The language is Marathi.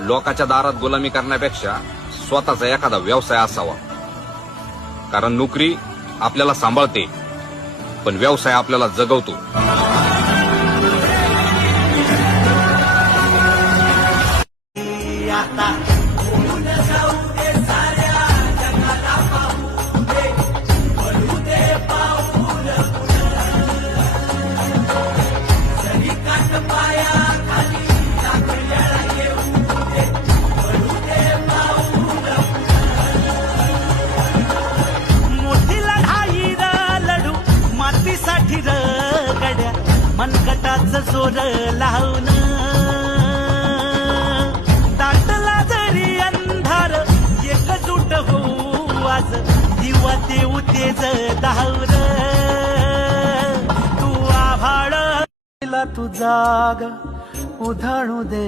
लोकांच्या दारात गुलामी करण्यापेक्षा स्वतःचा एखादा व्यवसाय असावा. कारण नोकरी आपल्याला सांभाळते, पण व्यवसाय आपल्याला जगवतो. मनगटाचं जोर लावून दाटला जरी अंधार एकजूट होऊ आज दिवा देऊ तेज धावर. तू आभाळ तू जाग उधाणू दे.